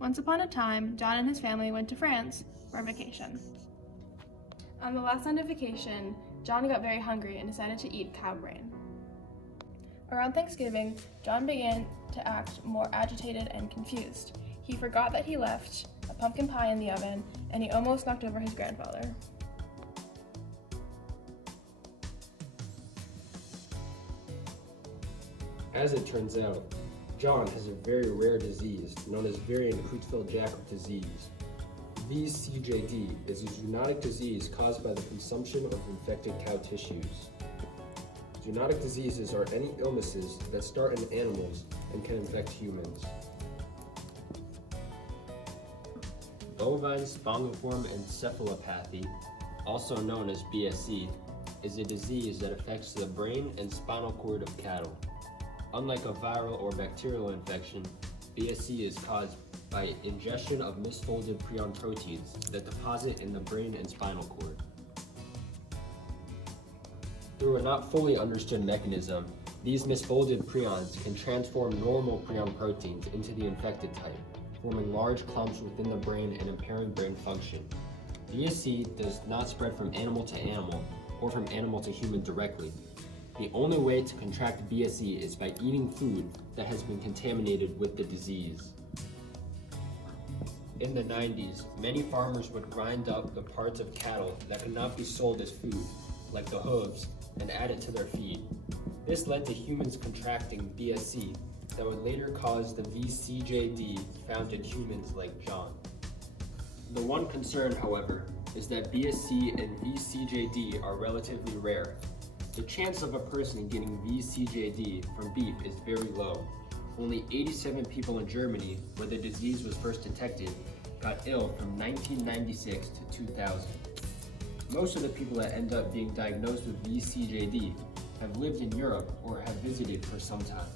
Once upon a time, John and his family went to France for a vacation. On the last night of vacation, John got very hungry and decided to eat cow brain. Around Thanksgiving, John began to act more agitated and confused. He forgot that he left a pumpkin pie in the oven, and he almost knocked over his grandfather. As it turns out, John has a very rare disease known as variant Creutzfeldt-Jakob disease. VCJD is a zoonotic disease caused by the consumption of infected cow tissues. Zoonotic diseases are any illnesses that start in animals and can infect humans. Bovine spongiform encephalopathy, also known as BSE, is a disease that affects the brain and spinal cord of cattle. Unlike a viral or bacterial infection, BSE is caused by ingestion of misfolded prion proteins that deposit in the brain and spinal cord. Through a not fully understood mechanism, these misfolded prions can transform normal prion proteins into the infected type, forming large clumps within the brain and impairing brain function. BSE does not spread from animal to animal or from animal to human directly. The only way to contract BSE is by eating food that has been contaminated with the disease. In the 90s, many farmers would grind up the parts of cattle that could not be sold as food, like the hooves, and add it to their feed. This led to humans contracting BSE that would later cause the VCJD found in humans like John. The one concern, however, is that BSE and VCJD are relatively rare. The chance of a person getting VCJD from beef is very low. Only 87 people in Germany, where the disease was first detected, got ill from 1996 to 2000. Most of the people that end up being diagnosed with VCJD have lived in Europe or have visited for some time.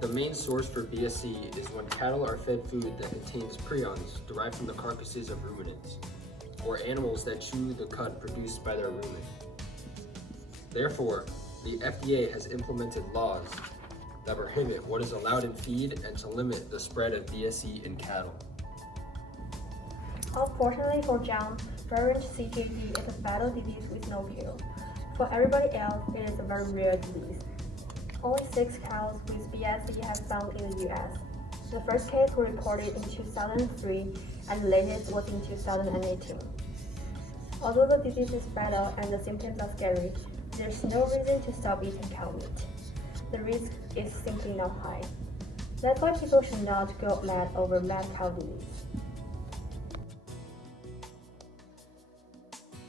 The main source for BSE is when cattle are fed food that contains prions derived from the carcasses of ruminants, or animals that chew the cud produced by their rumen. Therefore, the FDA has implemented laws that prohibit what is allowed in feed and to limit the spread of BSE in cattle. Unfortunately for John, variant CJD is a fatal disease with no cure. For everybody else, it is a very rare disease. Only 6 cows with BSE have found in the US. The first case was reported in 2003 and the latest was in 2018. Although the disease is fatal and the symptoms are scary, there's no reason to stop eating cow meat. The risk is simply not high. That's why people should not go mad over mad cow disease.